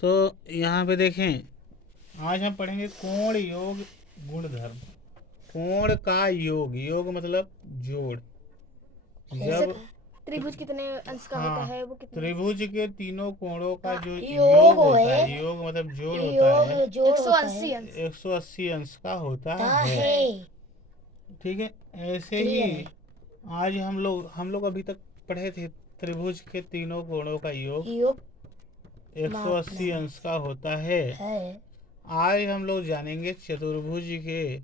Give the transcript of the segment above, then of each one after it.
तो यहाँ पे देखें, आज हम पढ़ेंगे कोण योग गुणधर्म। कोण का योग, योग मतलब जोड़। जब त्रिभुज कितने अंश का होता है, वो कितने त्रिभुज के तीनों कोणों का जो योग योग होता है, है, योग मतलब जोड़ होता है, जोड़ होता 180 है 180 अंश का होता है। है। ठीक है। ऐसे क्लियर ही है। आज हम लोग अभी तक पढ़े थे त्रिभुज के तीनों कोणों का योग योग 180 अंश का होता है। है। आज हम लोग जानेंगे चतुर्भुज के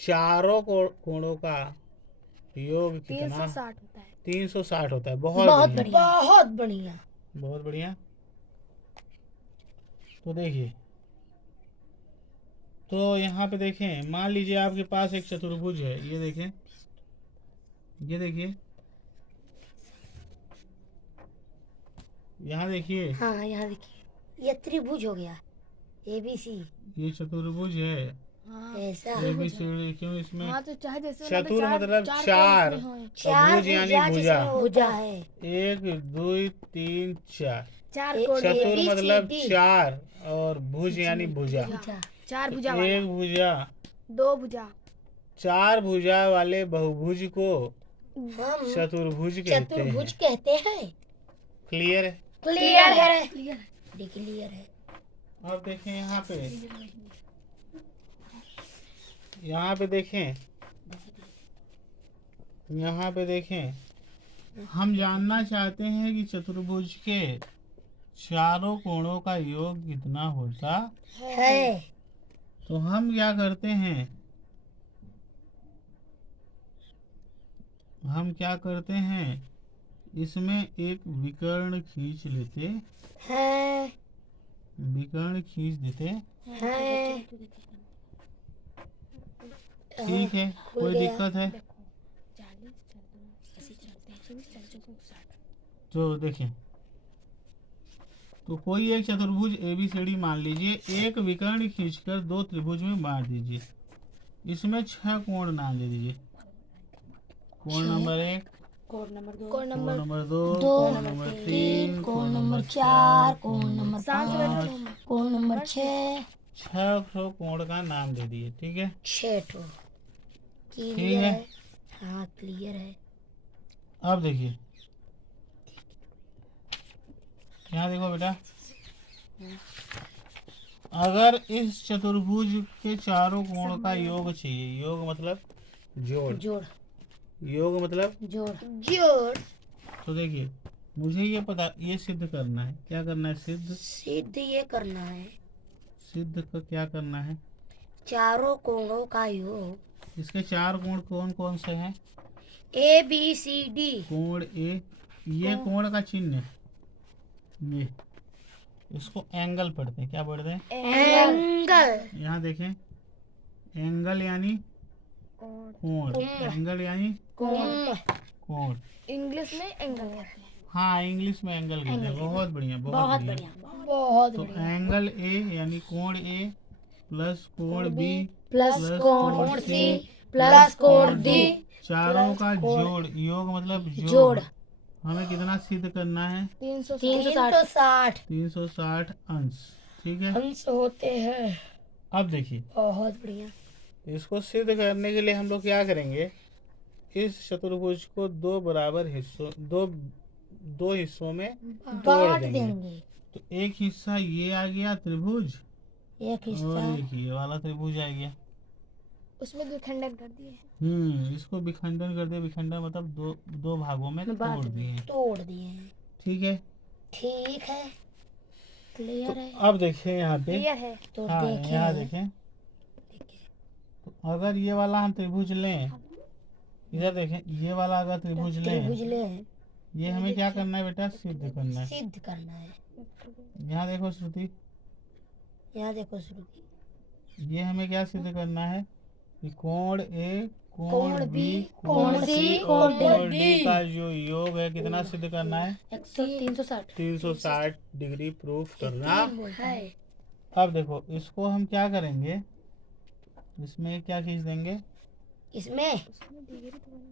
चारों कोणों का योग कितना। 360 होता है। 360 होता है। बहुत बहुत बढ़िया, बढ़िया, बहुत बढ़िया। बहुत बढ़िया। तो देखिए, तो यहाँ पे देखें, मान लीजिए आपके पास एक चतुर्भुज है। ये देखें, ये देखिए, यहाँ देखिए, हाँ, यहाँ देखिए, ये त्रिभुज हो गया, ABC। ये चतुर्भुज है। ऐसा ABCD क्यों इसमें? हाँ, तो चाहे जैसे चतुर मतलब कोण चार, इसमें हों। चार भुज यानी भुजा भुजा। जिसमें भुजा है। 1 2 3 4। चार कोण चतुर ABCD मतलब चार और भुज यानी भुजा। भुजा। चार भुजा वाला, एक भुजा, दो भुजा, चार भुजा वाले बहुभुज को हम चतुर्भुज कहते हैं। चतुर्भुज कहते हैं। क्लियर है? क्लियर है। क्लियर है। अब देखें यहाँ पे, यहाँ पे देखें, यहाँ पे देखें, हम जानना चाहते हैं कि चतुर्भुज के चारों कोणों का योग कितना होता है। तो हम क्या करते हैं, हम क्या करते हैं, इसमें एक विकर्ण खींच लेते है। विकर्ण खींच देते। है। ठीक है, कोई दिक्कत है? तो देखें, तो कोई एक चतुर्भुज ABCD मान लीजिए, एक विकर्ण खींचकर दो त्रिभुज में बांट दीजिए। इसमें 6 कोण नाम दे दीजिए। कोण नंबर 1, कोण नंबर 2, कोण कोण नंबर नंबर 2, कोण नंबर 3, कोण नंबर 4, कोण नंबर 5, कोण नंबर 6। 6 कोण का नाम दे दिए। ठीक है, 6 ठो। ठीक क्लियर है। है। हाँ, क्लियर है। अब देखिए, यहाँ देखो बेटा, अगर इस चतुर्भुज के चारों कोण का योग चाहिए, योग मतलब जोड़, जोड़। योग मतलब जोड़। जोड़। तो देखिए, मुझे ये पता, ये सिद्ध करना है। क्या करना है? सिद्ध। सिद्ध ये करना है, सिद्ध का क्या करना है? चारों कोणों का योग। इसके चार कोण कौन कौन से हैं? ABCD। कोण A, ये कोण का चिन्ह है, ये इसको एंगल पढ़ते हैं। क्या पढ़ते हैं? एंगल। यहाँ देखें, एंगल यानी कोण, एंगल यानी कोण। कोण। इंग्लिश में एंगल कहते हैं। हाँ, इंग्लिश में एंगल कहते हैं। बहुत बढ़िया, बहुत बहुत बढ़िया। बढ़िया। बहुत तो बढ़िया। एंगल A यानी कोण A प्लस कोण B प्लस कोण C C प्लस कोण D। चारों का जोड़, योग मतलब जोड़। हमें कितना सिद्ध करना है? 360 360 अंश। ठीक है, अंश होते हैं। अब देखिए, बहुत बढ़िया। इसको सिद्ध करने के लिए हम लोग क्या करेंगे, इस चतुर्भुज को दो बराबर हिस्सों, दो हिस्सों में तोड़ बांट देंगे। देंगे। तो एक हिस्सा ये आ गया त्रिभुज, एक हिस्सा और एक ये वाला त्रिभुज आ गया। उसमें विखंडन कर दिए। इसको विखंडन कर दिया। विखंडन मतलब दो भागों में तोड़ दिए। तोड़ दिए हैं। ठीक है, ठीक है। क्लियर है। अब देखें यहाँ पे, क्लियर है। तो हाँ देखें। यहाँ देखें, तो अगर ये वाला हम त्रिभुज लें, इधर देखें, ये वाला अगर त्रिभुज त्रिभुज लें, ले। ये हमें क्या करना है बेटा? सिद्ध करना है। सिद्ध करना है। यहाँ देखो श्रुति, यहाँ देखो श्रुति, ये हमें क्या सिद्ध करना है कि कोण A, कोण B, कोण कोण C, C और कोण D का जो योग है कितना सिद्ध करना है? 360 360 डिग्री प्रूफ करना है। अब देखो, इसको हम क्या करेंगे, इसमें क्या खींच देंगे? इसमें उसमें डिग्री तो बना है।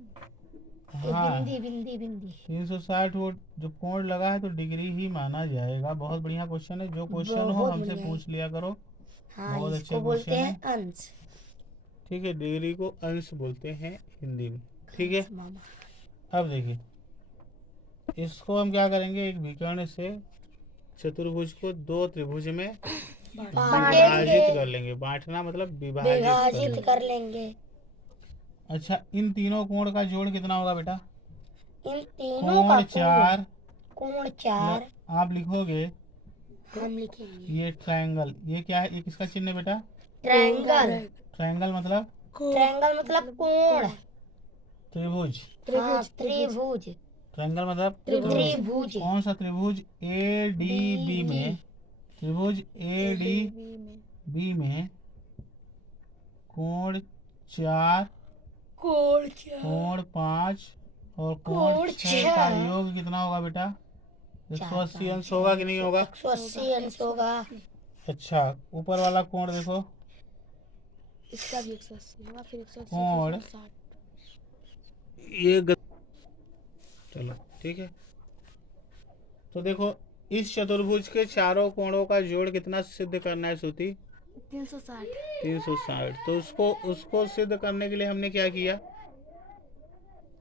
हाँ, बिंदी बिंदी बिंदी 360 वो जो कोण लगा है तो डिग्री ही माना जाएगा। बहुत बढ़िया क्वेश्चन है। जो क्वेश्चन हो बहुत हमसे बढ़िया है। पूछ लिया करो। हाँ, बहुत इसको अच्छे बोलते क्वेश्चन हैं है। अंश। ठीक है, डिग्री को अंश बोलते हैं हिंदी में। ठीक है, अंश मामा। अब देखिए इसको हम क्या करेंगे, एक विकर्ण से चतुर्भुज को दो त्रिभुज में बांटेंगे, विभाजित कर लेंगे। बांटना मतलब विभाजित कर विभाजित लेंगे। कर लेंगे। अच्छा, इन तीनों कोण का जोड़ कितना होगा बेटा? इन तीनों का कोण 4 कोण 4 आप लिखोगे हम लिखेंगे। ये ट्रायंगल, ये क्या है, ये किसका चिन्ह है बेटा? ट्रायंगल। ट्रायंगल मतलब ट्रायंगल मतलब कोण। त्रिभुज। हाँ, त्रिभुज। ट्रायंगल मतलब त्रिभुज। कौन सा त्रिभुज? ए डी बी में, त्रिभुज ए डी बी में बी में कोण 4, कोण कोण 5 और कोण कोण 6 छह। का योग कितना होगा बेटा? 180 अंश होगा कि नहीं होगा? 180 अंश होगा। अच्छा, ऊपर वाला कोण देखो, इसका भी 180 होगा, फिर 180 कोण 160। ये चलो ठीक है। तो देखो इस चतुर्भुज के चारों कोणों का जोड़ कितना सिद्ध करना है श्रुति? 360। 360। तो उसको उसको सिद्ध करने के लिए हमने क्या किया?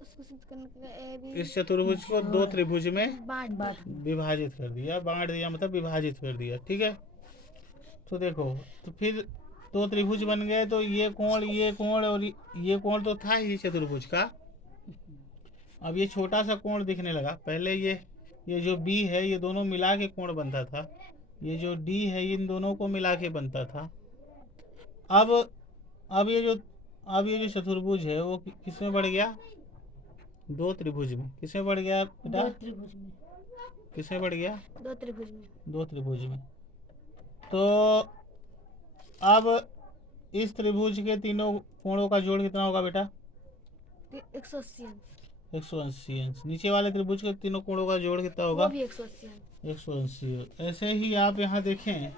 उसको सिद्ध करने के लिए ए बी इस चतुर्भुज को दो त्रिभुज में बांट विभाजित कर दिया। बांट दिया मतलब विभाजित कर दिया। ठीक है, तो देखो, तो फिर दो त्रिभुज बन गए। तो ये कोण और ये कोण तो था ही चतुर्भुज का। अब ये छोटा सा कोण दिखने लगा। पहले ये जो बी है ये दोनों मिला के कोण बनता था। ये जो डी है इन दोनों को मिला के बनता था। अब ये जो चतुर्भुज है वो किसमें बढ़ गया? दो त्रिभुज में। किसमें बढ़ गया बेटा? दो त्रिभुज में। किसमें बढ़ गया? दो त्रिभुज में। दो त्रिभुज में। तो अब इस त्रिभुज के तीनों कोणों का जोड़ कितना होगा बेटा? 180 अंश। 180 अंश। नीचे वाले त्रिभुज के तीनों कोणों का जोड़ कितना वो होगा? भी 180 अंश। 180। ऐसे ही आप यहाँ देखें,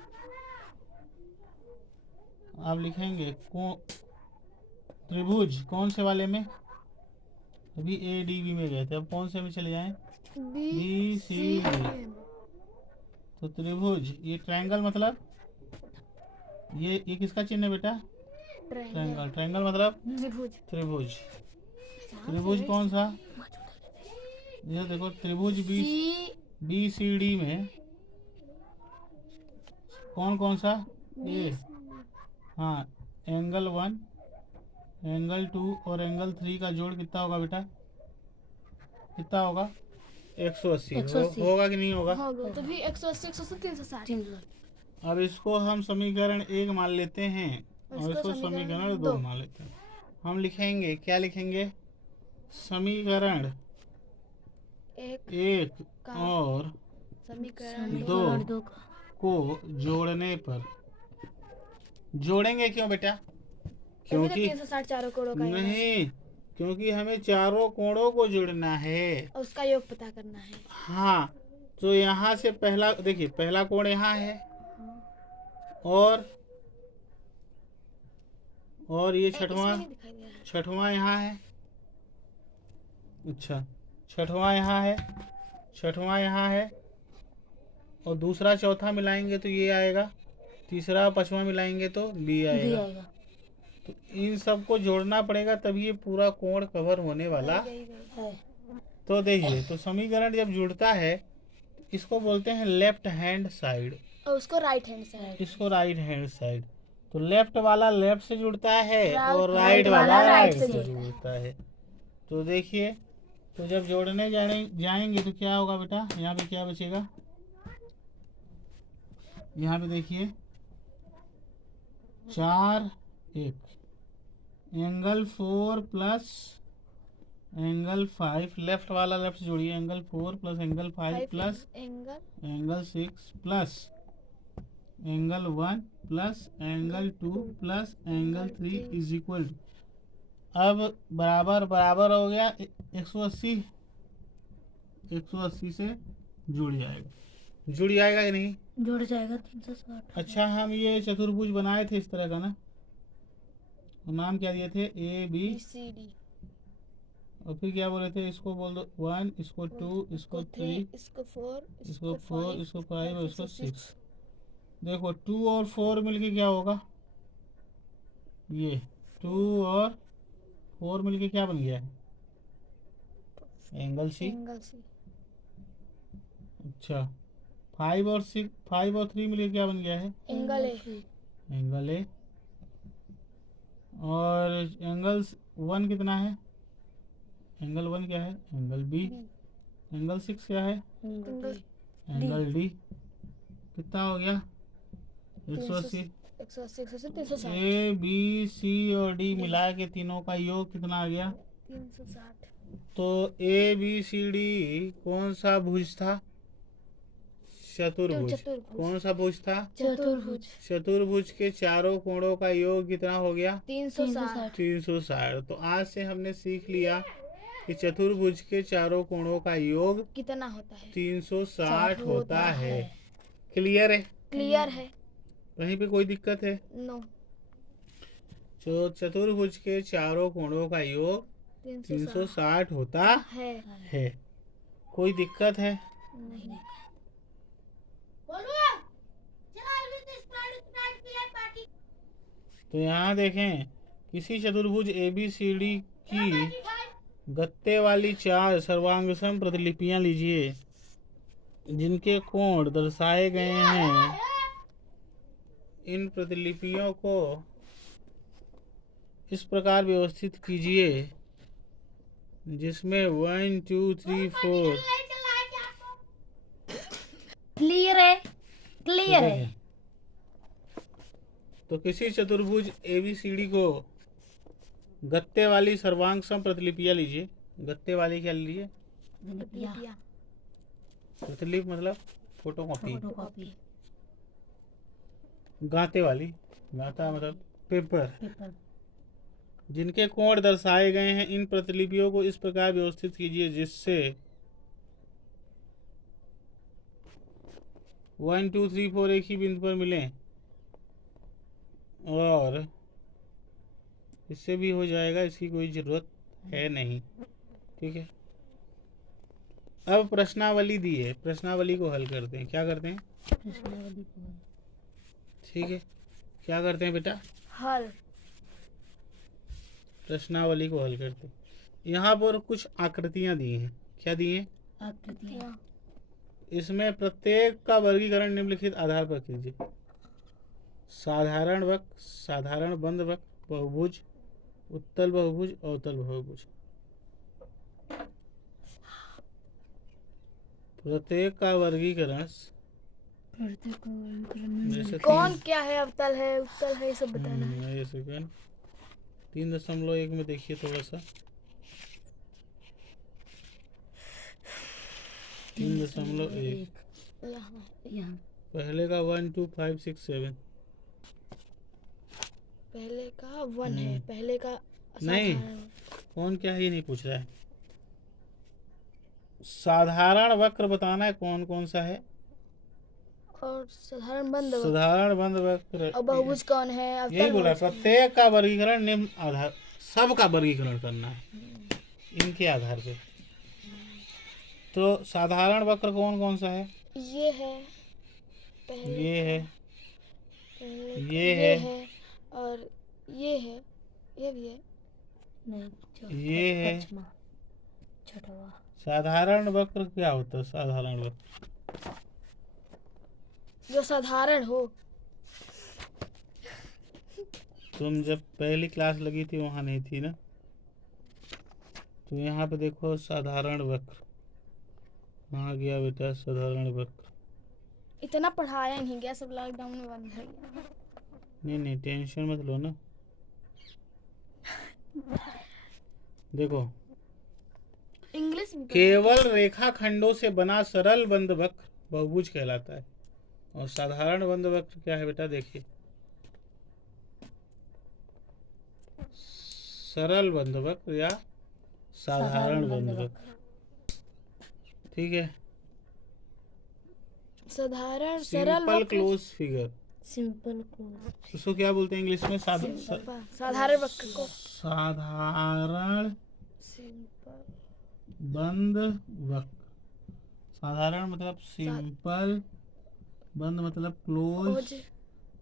आप लिखेंगे त्रिभुज कौन से वाले में? अभी ए डी बी में गए थे, अब कौन से में चले जाएं? B C D. तो त्रिभुज, ये ट्रायंगल मतलब ये किसका चिन्ह है बेटा? ट्रायंगल। ट्रायंगल मतलब त्रिभुज। त्रिभुज। त्रिभुज कौन सा? ये देखो त्रिभुज बी सी डी में कौन सा? ये हाँ, एंगल 1, एंगल 2 और एंगल 3 का जोड़ कितना होगा बेटा? कितना होगा? 180। होगा कि नहीं होगा? होगा। तो भी 180 180 360। अब इसको हम समीकरण 1 मान लेते हैं और इसको समीकरण समीकरण 2 दो। मान लेते हैं। हम लिखेंगे, क्या लिखेंगे? समीकरण एक 1 का और समीकरण 2 को जोड़ने पर, जोड़ेंगे क्यों बेटा? क्योंकि 360 चारों कोणों का योग है। नहीं, क्योंकि हमें चारों कोणों को जोड़ना है। और उसका योग पता करना है। हाँ, तो यहाँ से पहला देखिए, पहला कोण यहाँ है और ये छठवां इसमें नहीं दिखाई दे रहा है। छठवां यहाँ है। अच्छा, छठवां यहाँ है, छठवां यहाँ है और दूसरा चौथा मिलाएंगे तो ये आएगा, तीसरा पांचवा मिलाएंगे तो बी आएगा। तो इन सबको जोड़ना पड़ेगा तभी ये पूरा कोण कवर होने वाला है। तो देखिए, तो समीकरण जब जुड़ता है इसको बोलते हैं लेफ्ट हैंड साइड, और उसको राइट हैंड साइड। इसको राइट हैंड साइड। तो लेफ्ट वाला लेफ्ट से जुड़ता है और राइट राइट वाला राइट से से जुड़ता है। तो देखिए, तो जब जोड़ने जाएंगे तो क्या होगा बेटा? यहाँ पे क्या बचेगा? यहाँ पे देखिए 4 1 एंगल 4 प्लस एंगल 5, लेफ्ट वाला लेफ्ट जोड़िए, angle 4 plus angle 5 plus angle 6 plus angle 1 plus angle 2 plus angle 3 is equal to, अब बराबर बराबर हो गया 180 से जुड़ जाएगा कि नहीं? जुड़ जाएगा 360। अच्छा, हम ये चतुर्भुज बनाए थे इस तरह का ना, तो नाम क्या दिए थे, ए बी, BCD, और फिर क्या बोले थे, इसको बोल दो 1, इसको 2, इसको 3, इसको 4, इसको 4, इसको 5 और इसको 6। 6। देखो 2 और 4 मिलके क्या होगा, ये 2 और 4 मिलके क्या बन गया है, एंगल सी। एंगल C, अच्छा 5 और 3 मिलके क्या बन गया है, एंगल A, एंगल ए। और एंगल 1 कितना है, एंगल 1 क्या है, एंगल बी। एंगल 6 क्या है, एंगल एंगल डी। कितना हो गया, 180। 180, 180, 360, ए बी सी और डी मिला के तीनों का योग कितना आ गया, 360। तो ए बी सी डी कौन सा भुज था, चतुर्भुज। चतुर्भुज। कौन सा भुज था, चतुर्भुज। चतुर्भुज के चारों कोणों का योग कितना हो गया, 360। 360। तो आज से हमने सीख लिया कि चतुर्भुज के चारों कोणों का योग कितना होता है, 360 होता है। क्लियर है, क्लियर है। कहीं पे कोई दिक्कत है, नो, तो चतुर्भुज के चारों कोणों का योग 360 होता है। कोई दिक्कत है, नहीं। तो यहाँ देखें, किसी चतुर्भुज ए बी सी डी की गत्ते वाली 4 सर्वांगसम प्रतिलिपियां लीजिए जिनके कोण दर्शाए गए हैं। इन प्रतिलिपियों को इस प्रकार व्यवस्थित कीजिए जिसमें 1 2 3 4 क्लियर है, क्लियर है। तो किसी चतुर्भुज ABCD को गत्ते वाली सर्वांग सम प्रतिलिपियां लीजिए। गत्ते वाली क्या लीजिए, प्रतिलिपियां। प्रतिलिप मतलब फोटोकॉपी। फोटोकॉपी, गाते वाली, गाता मतलब पेपर। पेपर, जिनके कोण दर्शाए गए हैं, इन प्रतिलिपियों को इस प्रकार व्यवस्थित कीजिए जिससे 1 2 3 4 एक ही बिंदु पर मिलें, और इससे भी हो जाएगा, इसकी कोई ज़रूरत है नहीं। ठीक है, अब प्रश्नावली दी है, प्रश्नावली को हल करते हैं। क्या करते हैं, प्रश्नावली को। ठीक है, क्या करते हैं बेटा, हल। प्रश्नावली को हल करते हैं। यहाँ पर कुछ आकृतियाँ दी हैं। क्या दी हैं, आकृतियाँ। इसमें प्रत्येक का वर्गीकरण निम्नलिखित आधार पर कीजिए। साधारण वक्र, साधारण बंद वक्र, बहुभुज, उत्तल बहुभुज, अवतल बहुभुज। प्रत्येक का वर्गीकरण जैसे कौन क्या है, अवतल है, उत्तल है, ये सब बताना है। ये सेकंड 3.1 में देखिए थोड़ा सा, 3.1 यहाँ पहले का 1 2 5 6 7 पहले का 1 है, पहले का नहीं, साधारण। कौन क्या है ये नहीं पूछ रहा है। साधारण वक्र बताना है कौन कौन सा है, और साधारण बंद वक्र। साधारण बंद वक्र। और बहुभुज कौन है, यही अवतल बोला, बहुभुज। प्रत्येक का वर्गीकरण निम्न आधार, सब का वर्गीकरण करना है इनके आधार पे। तो साधारण वक्र कौन कौन सा है, ये है, पहले ये है, पहले ये का है, और ये है, ये भी है। नहीं, ये है। छठवा। साधारण वक्र क्या होता है, साधारण वक्र जो साधारण हो। तुम जब पहली क्लास लगी थी वहाँ नहीं थी ना, तो यहाँ पे देखो साधारण वक्र, कहाँ गया बेटा साधारण वक्र। इतना पढ़ाया नहीं गया, सब लॉकडाउन में बंद है। नहीं टेंशन मत लो ना। देखो, इंग्लिश में केवल रेखाखंडों से बना सरल बंद वक्र बहुभुज कहलाता है। और साधारण बंद वक्र क्या है बेटा, देखिए सरल बंद वक्र या साधारण बंद वक्र। ठीक है, साधारण सरल सिंपल वक्र। क्लोज फिगर, सिंपल क्लोज उसको क्या बोलते हैं इंग्लिश में? साधारण वक्र को साधारण सिंपल बंद वक्र। साधारण मतलब सिंपल, बंद मतलब क्लोज,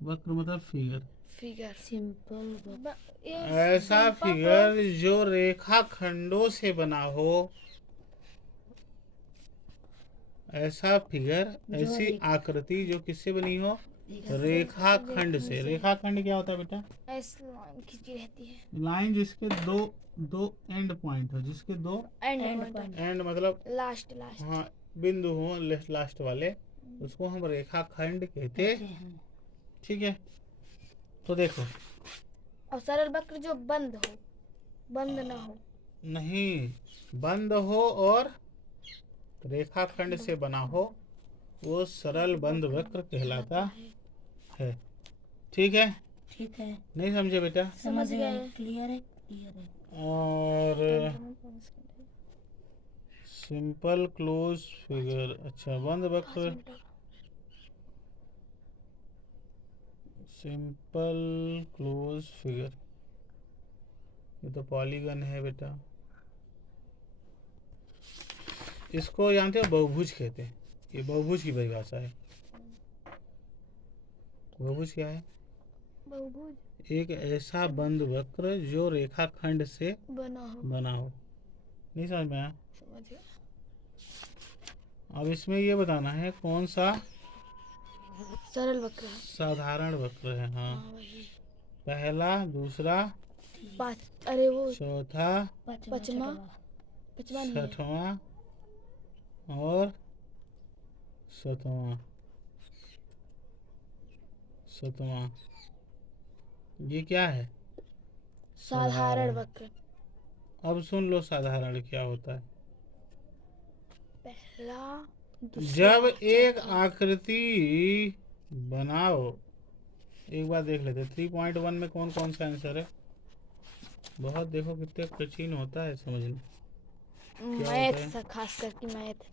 वक्र मतलब फिगर। फिगर सिंपल ऐसा फिगर जो रेखा खंडों से बना हो, ऐसा फिगर, ऐसी आकृति जो किससे बनी हो? रेखा खंड से। रेखा खंड क्या होता है बेटा? ऐसे लाइन खींची रहती है। लाइन जिसके दो एंड पॉइंट हो, जिसके दो एंड पॉइंट एंड मतलब लास्ट हाँ बिंदु हो लास्ट वाले, उसको हम रेखा खंड कहते हैं। ठीक है, तो देखो। और सरल वक्र जो बंद हो, बंद ना हो। नहीं, बंद हो और रेखाखंड से बना हो, वो सरल बंद वक्र कहलाता है। ठीक है, ठीक है, नहीं समझे बेटा? समझ गए। क्लियर है, क्लियर है। और सिंपल क्लोज फिगर, अच्छा बंद वक्र, सिंपल क्लोज फिगर, ये तो पॉलीगन है बेटा। इसको जानते हो? बहुभुज कहते हैं। ये बहुभुज की परिभाषा है। बहुभुज क्या है? बहुभुज एक ऐसा बंद वक्र जो रेखाखंड से बना हो। नहीं समझ में आया? समझ गया। अब इसमें ये बताना है कौन सा सरल वक्र है। साधारण वक्र है। हाँ, वही पहला, दूसरा, पाँच, अरे वो चौथा, पचमा नहीं है। छठवां और सतवां। ये क्या है? साधारण वक्र। अब सुन लो साधारण क्या होता है। पहला जब एक आकृति बनाओ, एक बार देख लेते 3.1 में कौन कौन सा आंसर है। बहुत देखो कितने कठिन होता है समझना। मैथ, खास करके मैथ।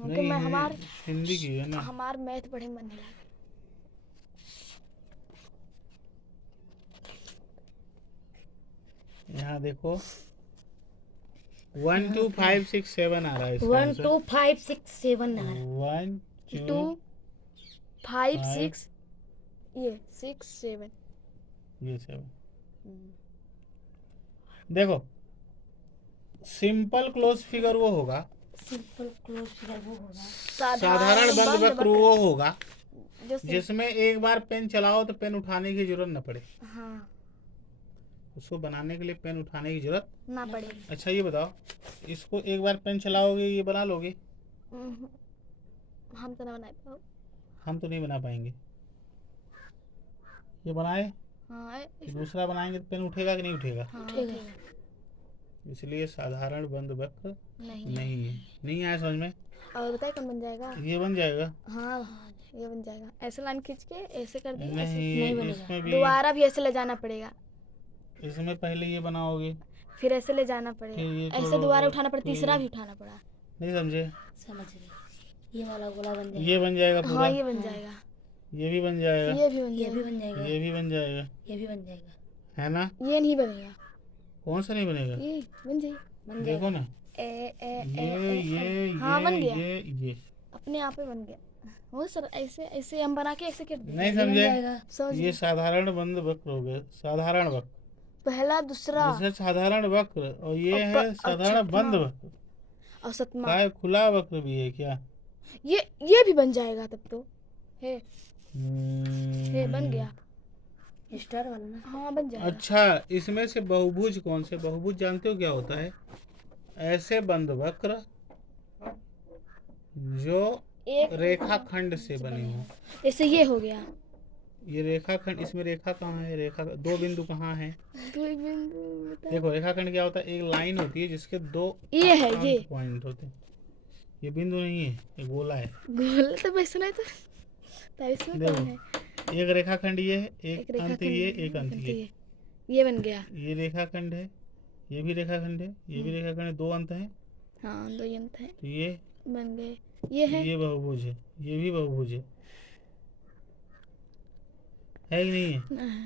नहीं मैं है, हिंदी की है ना। हमार मैथ पढ़े मन है। यहाँ देखो 1 2 5 6 7 आ रहा है इसका 1 आंसर। 2 5 6 7 आ रहा है। 1 2 2 5 6 ये 6 7 ये 7। देखो सिंपल क्लोज फिगर वो होगा, सिंपल क्लोज फिगर वो होगा, साधारण बंद वक्र वो होगा जो जिसमें एक बार पेन चलाओ तो पेन उठाने की जरूरत न पड़े। हाँ, उसको बनाने के लिए पेन उठाने की जरूरत ना पड़े। अच्छा ये बताओ, इसको एक बार पेन चलाओगे ये बना लोगे? हम तो ना बना पाओ। हम तो नहीं बना पाएंगे। ये बनाए, हाँ, दूसरा बनाएंगे तो पेन उठेगा कि नहीं उठेगा? हाँ उठेगा। इसलिए साधारण बंद वक्र नहीं नहीं है। नहीं आया समझ में? और बताए कौन बन जाएगा? ये बन जाएगा। हाँ, ये बन जाएगा। ऐसे लाइन खींच के ऐसे कर दिए, ऐसे नहीं बनेगा। इसमें भी, दोबारा भी ऐसे ले जाना पड़ेगा, इसमें पहले ये बनाओगे, फिर ऐसे ले जाना फिर ये पड़ेगा, ऐसे तोड़ोगे, दोबारा उठाना पड़ा, फिर तीसरा ये- भी उठाना पड़ा। नहीं समझे? समझ गए। ये वाला गोला बन जाएगा, ये बन जाएगा पूरा। हाँ, ये बन जाएगा, ये भी बन जाएगा, ये भी बन ये भी जाएगा, बन जाएगा, ये भी बन जाएगा, ये भी बन जाएगा। है ना? ये नहीं बनेगा, कौन सा नहीं बनेगा? ये बन जाएगा। बन देखो जाएगा। ना, ए ए ये हाँ, बन गया। ये अपने आप ही बन गया। हो सर, ऐसे ऐसे हम बना के ऐसे कर दिए। नहीं ये बन समझे? जाएगा। समझ ये गए। साधारण बंद वक्र हो गया, साधारण वक्र। पहला, दूसरा जैसे साधारण वक्र और ये और है साधारण छठवां बंद वक्र। और सतमा, काय खुला वक्र भी है क्या? ये भी बन जाएगा तब तो। है बन गया। स्टार वाला ना। हाँ, बन जाएगा। अच्छा, इसमें से बहुभुज कौन से? बहुभुज जानते हो क्या होता है? ऐसे बंद वक्र जो एक रेखाखंड से बने हो। जैसे ये हो गया। ये रेखाखंड, इसमें रेखा कहाँ है? रेखा दो बिंदु कहाँ है? दो बिंदु बता। देखो रेखाखंड क्या होता है? एक लाइन होती है जिसके दो ये है, ये पॉइंट होते हैं। ये बिंदु नहीं है, ये गोला है। गोल तो वैसा नहीं, तो इसमें देखो, कौन है? एक रेखाखंड ये है, एक अंत रेखाखंड, ये, एक अंत ये। ये बन गया। ये रेखाखंड है, ये भी रेखाखंड है, ये भी रेखाखंड है, दो अंत है। हाँ, दो अंत है, तो ये बन गए। ये है, ये बहुभुज है, ये भी बहुभुज है। है कि नहीं है?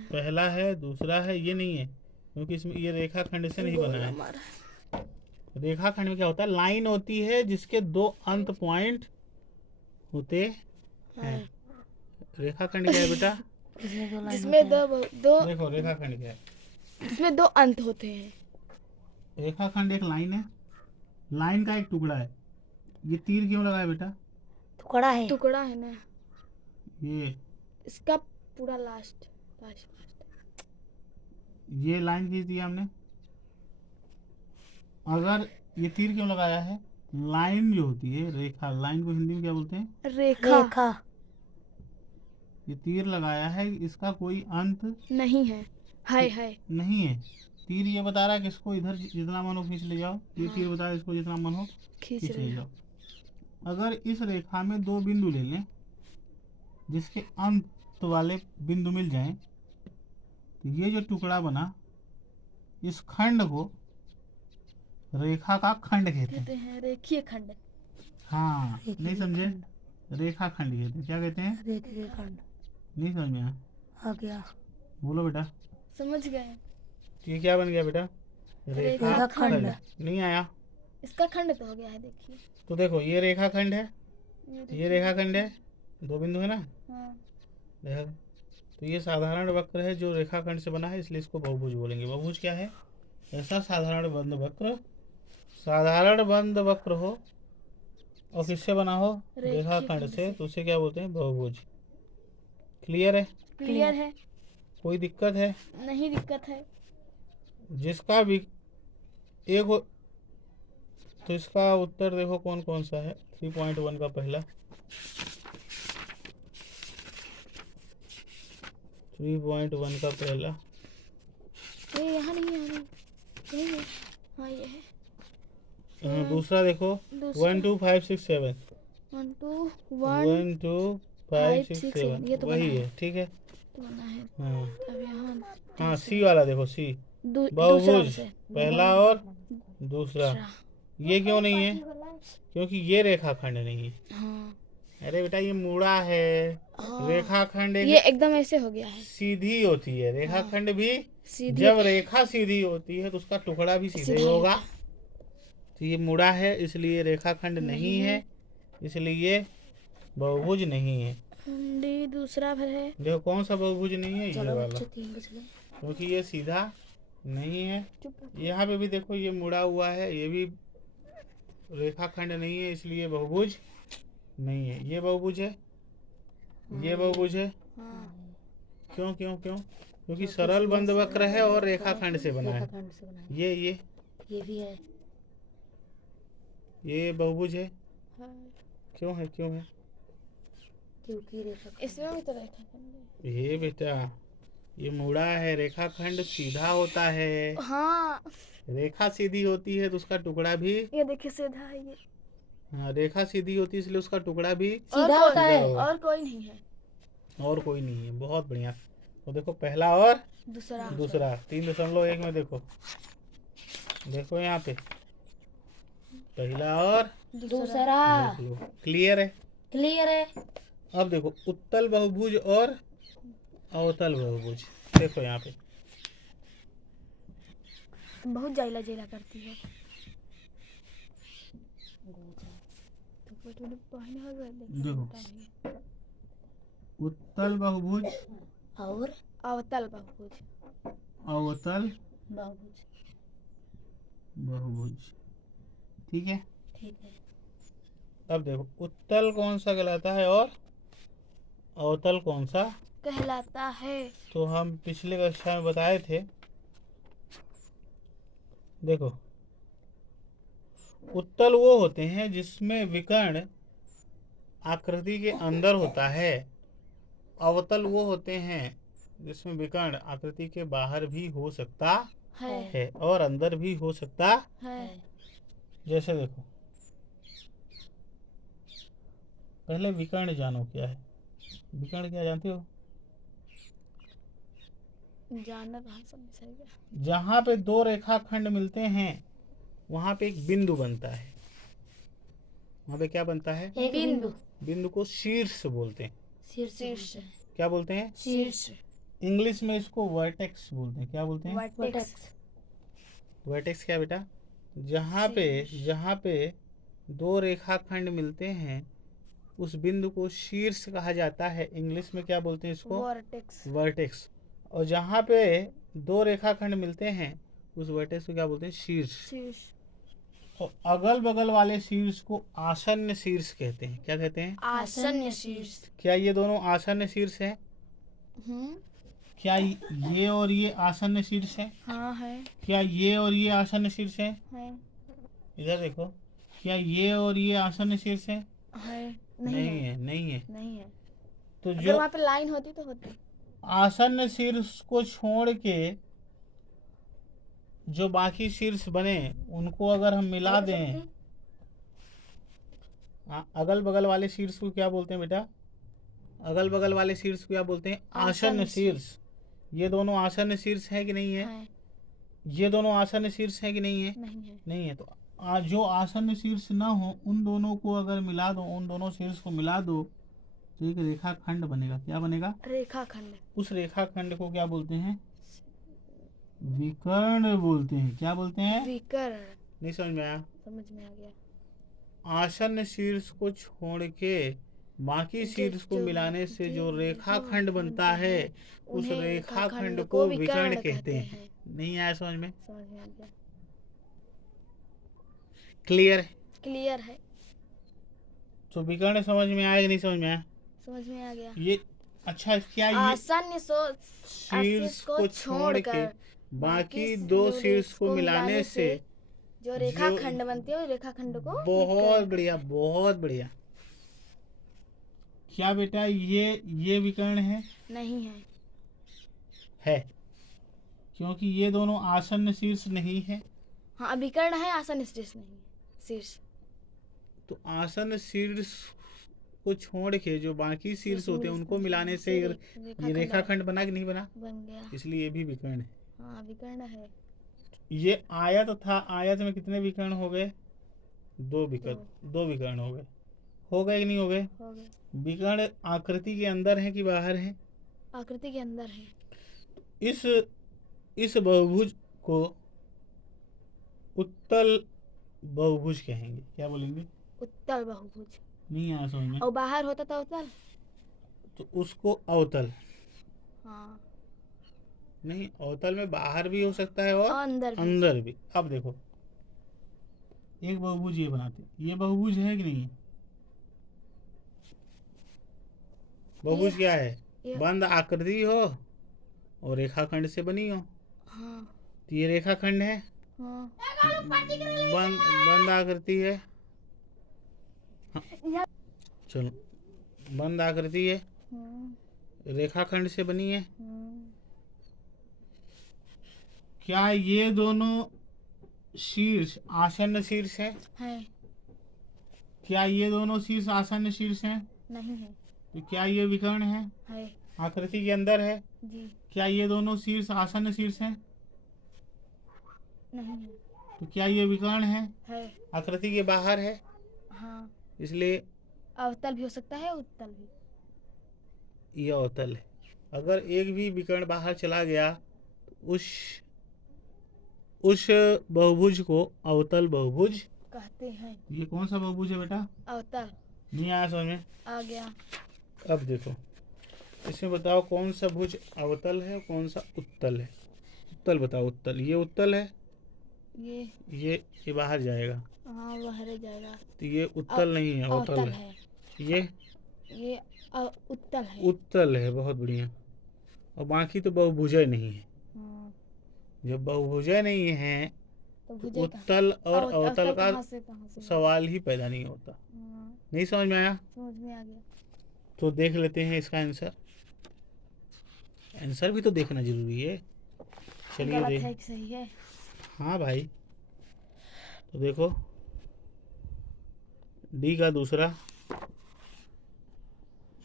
पहला है, दूसरा है, ये नहीं है क्योंकि इसमें ये रेखाखंड से नहीं बना है। हमारा रेखाखंड में क्या होता है? लाइन होती है जिसके दो अंत पॉइंट होते हैं। रेखाखंड क्या है बेटा? इसमें दो लाइन जिसमें दो देखो रेखाखंड क्या है? जिसमें दो अंत होते हैं। रेखाखंड एक लाइन है, लाइन का एक टुकड़ा है। ये तीर क्यों लगाया बेटा? टुकड़ा है। टुकड़ा है ना, ये इसका पूरा लास्ट लास्ट ये लाइन खींच दी हमने। अगर ये तीर क्यों लगाया है? लाइन जो होती है, रेखा, लाइन को हिंदी में क्या बोलते हैं? रेखा रेखा ये तीर लगाया है, इसका कोई अंत नहीं है। है नहीं है। तीर ये बता रहा है कि इसको इधर जितना मन हो खींच ले जाओ। ये तीर बता रहा है इसको जितना मन हो खींच खींच ले रहे जाओ। अगर इस रेखा में दो बिंदु ले लें जिसके अंत वाले बिंदु मिल जाएं, तो ये जो टुकड़ा बना, इस खंड को रेखा का खंड कहते हैं। कहते हैं रेखीय खंड। हाँ, नहीं समझे? रेखा खंड कहते हैं। क्या कहते हैं? रेखीय खंड नहीं समझ में आया? आ गया। बोलो बेटा। समझ गए? तो ये क्या बन गया बेटा? रेखा खंड। नहीं आया? इसका खंड तो हो गया है, देखिए। तो देखो ये रेखा खंड है, ये रेखा खंड है, दो बिंदु है ना। हाँ। देखो, तो ये साधारण वक्र है जो रेखाखंड से बना है, इसलिए इसको बहुभुज बोलेंगे। बहुभुज क्या है? ऐसा साधारण बंद वक्र, साधारण बंद वक्र हो और किससे बना हो? रेखाखंड से, तो उसे क्या बोलते हैं? बहुभुज। क्लियर है? क्लियर है? कोई दिक्कत है? नहीं दिक्कत है। जिसका भी एक हो, तो इसका उत्तर देखो कौन कौन सा है। 3.1 का पहला, 3.1 का पहला, ये यहाँ नहीं है, यहाँ नहीं, यही है। हाँ ये है। दूसरा देखो, दूसरा। 1 2 5 6 7, 1 2 1 2 5 6 6 7, ये तो वही बना है। ठीक है। तो बना है। हाँ अब यहाँ हाँ, सी वाला देखो, सी दूसरा बहुभुज, से पहला और दूसरा। दूसरा। ये क्यों नहीं है? क्योंकि ये रेखाखंड नहीं है। हाँ अरे बेटा ये मुड़ा है। रेखाखंड ये एकदम ऐसे हो गया है, सीधी होती है, रेखाखंड भी सीधी। जब रेखा सीधी होती है तो उसका टुकड़ा भी सीधा ही सीधा ही होगा। होता है। तो ये मुड़ा है इसलिए रेखाखंड नहीं है, इसलिए ये बहुभुज नहीं है। डी दूसरा भर है। देखो कौन सा बहुभुज नहीं है? ये चलो वाला, बच्चे 3 बज गए। क्योंकि ये सीधा नहीं है। चुप रहो। यहाँ पे भी देखो ये मुड़ा हुआ है, ये भी रेखाखंड नहीं है, इसलिए बहुभुज नहीं है। ये बहुभुज है, ये बहुभुज है। हाँ क्यों क्यों क्यों? क्योंकि सरल बंद वक्र है और रेखाखंड से बना है। रेखाखंड से बना है। ये भी है। ये बहुभुज है। हाँ। क्यों है? क्यों है? क्योंकि रेखाखंड इसमें भी तो रेखाखंड है। ये बेटा ये मुड़ा है, रेखाखंड सीधा होता है। हाँ रेखा सीधी होती है तो उसका टुकड़ा भी, ये देखिए सीधा है ये। हाँ, रेखा सीधी होती है इसलिए उसका टुकड़ा भी सीधा होता है। होगा। और कोई नहीं है। और कोई नहीं है। बहुत बढ़िया। तो देखो पहला और दूसरा। दूसरा 3.1 में देखो, देखो यहाँ पे पहला और दूसरा। देख लो। क्लियर है? क्लियर है। अब देखो उत्तल बहुभुज और अवतल बहुभुज। देखो यहाँ पे बहुत जाइला जाइला करती है। देखो उत्तल बहुभुज, और अवतल बहुभुज। अवतल बहुभुज। बहुभुज। ठीक है। ठीक है। अब देखो उत्तल कौन सा कहलाता है और अवतल कौन सा कहलाता है। तो हम पिछले कक्षा में बताए थे। देखो उत्तल वो होते हैं जिसमें विकर्ण आकृति के अंदर होता है। अवतल वो होते हैं जिसमें विकर्ण आकृति के बाहर भी हो सकता है और अंदर भी हो सकता है। जैसे देखो पहले विकर्ण जानो क्या है। विकर्ण क्या जानते हो? जानना भाषा में सही है। जहाँ पे दो रेखाखंड मिलते हैं वहाँ पे एक बिंदु बनता है। वहाँ पे क्या बनता है? एक बिंदु। बिंदु को शीर्ष बोलते हैं। शीर्ष। क्या बोलते हैं? शीर्ष। इंग्लिश में इसको वर्टेक्स बोलते हैं। क्या बोलते हैं? वर्टेक्स। वर्टेक्स क्या बेटा? जहाँ पे दो रेखाखंड मिलते हैं उस बिंदु को शीर्ष कहा जाता है। इंग्लिश में क्या बोलते हैं इसको? वर्टेक्स। वर्टेक्स। और जहाँ पे दो रेखाखंड मिलते हैं उस वर्टेक्स को क्या बोलते हैं? शीर्ष। शीर्ष। और अगल बगल वाले शीर्ष को आसन्न शीर्ष कहते हैं। क्या कहते हैं? आसन्न शीर्ष। क्या ये दोनों आसन्न शीर्ष है? क्या ये और ये आसन्न शीर्ष है? हाँ है। क्या ये और ये आसन्न शीर्ष है? है। इधर देखो, क्या ये और ये आसन्न शीर्ष है? है। नहीं है, नहीं है। नहीं है। तो अगर जो वहाँ पे लाइन होती तो होती। आसन्न शीर्ष को छोड़ के जो बाकी शीर्ष बने उनको अगर हम मिला दें, अगल बगल वाले शीर्ष को क्या बोलते हैं बेटा? अगल बगल वाले शीर्ष को क्या बोलते हैं? आसन्न शीर्ष। ये दोनों आसन्न शीर्ष है कि नहीं है? ये दोनों आसन्न शीर्ष है कि नहीं है? नहीं है। नहीं है। तो जो आसन्न शीर्ष ना हो उन दोनों को अगर मिला दो, उन दोनों शीर्ष को मिला दो तो एक रेखाखंड बनेगा। क्या बनेगा? रेखाखंड। उस रेखाखंड को क्या बोलते हैं? विकर्ण बोलते हैं। क्या बोलते हैं? विकर्ण। नहीं समझ में आया? समझ में आ गया। आसन्न शीर्ष को छोड़ के बाकी शीर्ष को मिलाने से जो रेखाखंड बनता है उस रेखाखंड को विकर्ण कहते हैं। नहीं आया समझ में? समझ में आ गया। क्लियर है? क्लियर है। तो विकर्ण समझ में आया कि नहीं समझ में आया? समझ में आ गया। ये अच्छा, क्या ये आसन्न शीर्ष को छोड़ के बाकी दो शीर्ष को मिलाने से जो रेखाखंड बनती है, रेखाखंड को बहुत बढ़िया, बहुत बढ़िया। क्या बेटा ये विकर्ण है? नहीं है। है, क्योंकि ये दोनों आसन्न शीर्ष नहीं है। हाँ, विकर्ण है, आसन्न शीर्ष नहीं है। शीर्ष। तो आसन्न शीर्ष को छोड़ के जो बाकी शीर्ष होते हैं उनको मिलाने से ये रेखाखंड बना कि नहीं बना? बन गया। इसलिए ये भी विकर्ण है। हाँ, विकर्ण है। ये आयत था, आयत में कितने विकर्ण हो गए? दो विकर्ण हो गए। हो गए कि नहीं हो गए? हो गए। विकर्ण आकृति के अंदर है कि बाहर है? आकृति के अंदर है। इस बहुभुज को उत्तल बहुभुज कहेंगे। क्या बोलेंगे? उत्तल बहुभुज। नहीं आया समझ में? और बाहर होता था उत्तल, तो उसको अवतल। हाँ। नहीं, अवतल में बाहर भी हो सकता है और अंदर भी। अब देखो, एक बहुभुज ये बनाते, ये बहुभुज है कि नहीं है? बहुभुज क्या है? बंद आकृति हो और रेखाखंड से बनी हो। हाँ। तो ये रेखाखंड है। हाँ। बंद आकृति है। हाँ। चलो, बंद आकृति है, रेखाखंड से बनी है। क्या ये दोनों शीर्ष आसन्न शीर्ष है? क्या ये दोनों शीर्ष आसन्न शीर्ष हैं? नहीं है। तो क्या ये विकर्ण है? आकृति के अंदर है जी। क्या ये दोनों शीर्ष आसन्न शीर्ष हैं? नहीं है। तो क्या ये विकर्ण है? आकृति के बाहर है। हाँ। इसलिए अवतल भी हो सकता है, उत्तल भी। ये अवतल है। अगर एक भी विकर्ण बाहर चला गया तो उस बहुभुज को अवतल बहुभुज कहते हैं। ये कौन सा बहुभुज है बेटा? अवतल। नहीं आया समझ में? आ गया। अब देखो, इसमें बताओ कौन सा भुज अवतल है, कौन सा उत्तल है? उत्तल बताओ। उत्तल, ये उत्तल है। ये बाहर जाएगा। हाँ, बाहर जाएगा। तो ये उत्तल नहीं है, अवतल है। ये उत्तल है। उत्तल है, बहुत बढ़िया। और बाकी तो बहुभुजय नहीं है। जब बहुभुजय नहीं है तो उत्तल और अवतल का सवाल ही पैदा नहीं होता। नहीं समझ में आया? समझ में आ गया। तो देख लेते हैं इसका आंसर। आंसर भी तो देखना जरूरी है। चलिए गलत है कि सही है? हाँ भाई, तो देखो डी का दूसरा,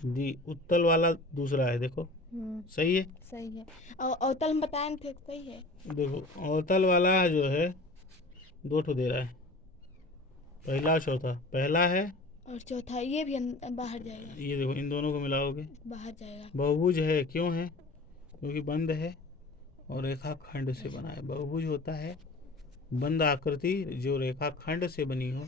डी उत्तल वाला दूसरा है। देखो सही है। सही है। और अवतल में बताए थे, सही है। देखो अवतल वाला जो है दो ठो दे रहा है, पहला चौथा। पहला है और चौथा, ये भी बाहर जाएगा। ये देखो, इन दोनों को मिलाओगे बाहर जाएगा। बहुभुज है। क्यों है? क्योंकि बंद है और रेखाखंड से बना है। बहुभुज होता है बंद आकृति जो रेखाखंड से बनी हो